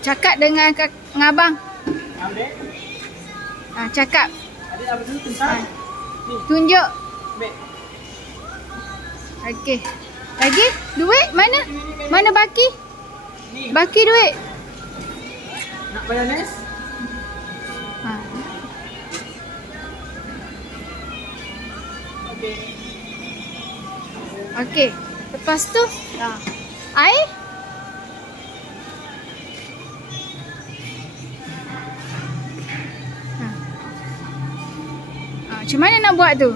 Cakap dengan abang. Cakap. Tunjuk. Okey. Lagi? Duit mana? Mana baki? Baki duit. Nak bayar nes? Okey. Lepas tu air? Macam mana nak buat tu?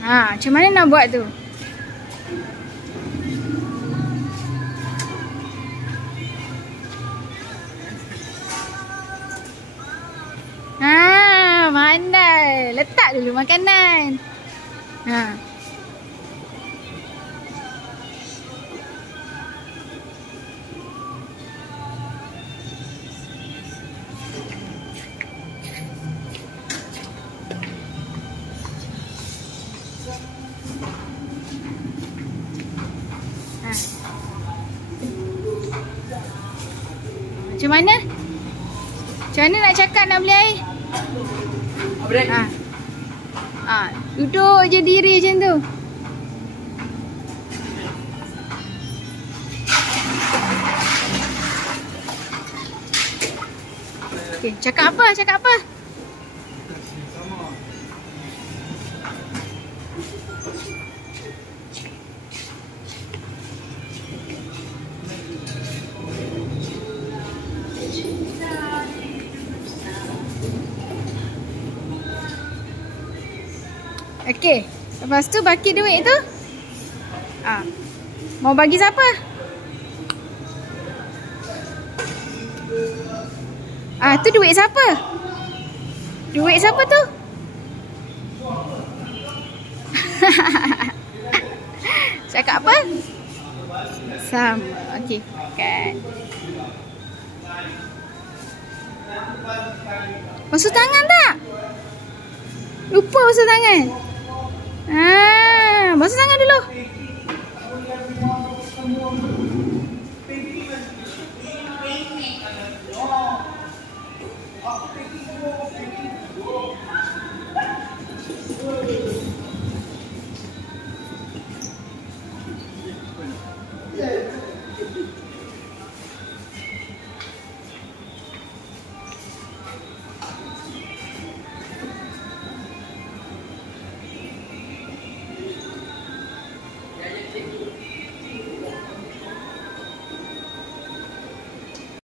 Macam mana nak buat tu? Pandai. Letak dulu makanan. Macam mana? Macam mana nak cakap nak beli air? Duduk je diri macam tu. Okey, cakap apa? Cakap apa? Okey, lepas tu baki duit tu mau bagi siapa? Tu duit siapa? Duit siapa tu? Cakap apa? Sama. Okey, makan. Basuh tangan tak? Lupa basuh tangan. Basuh tangan dulu.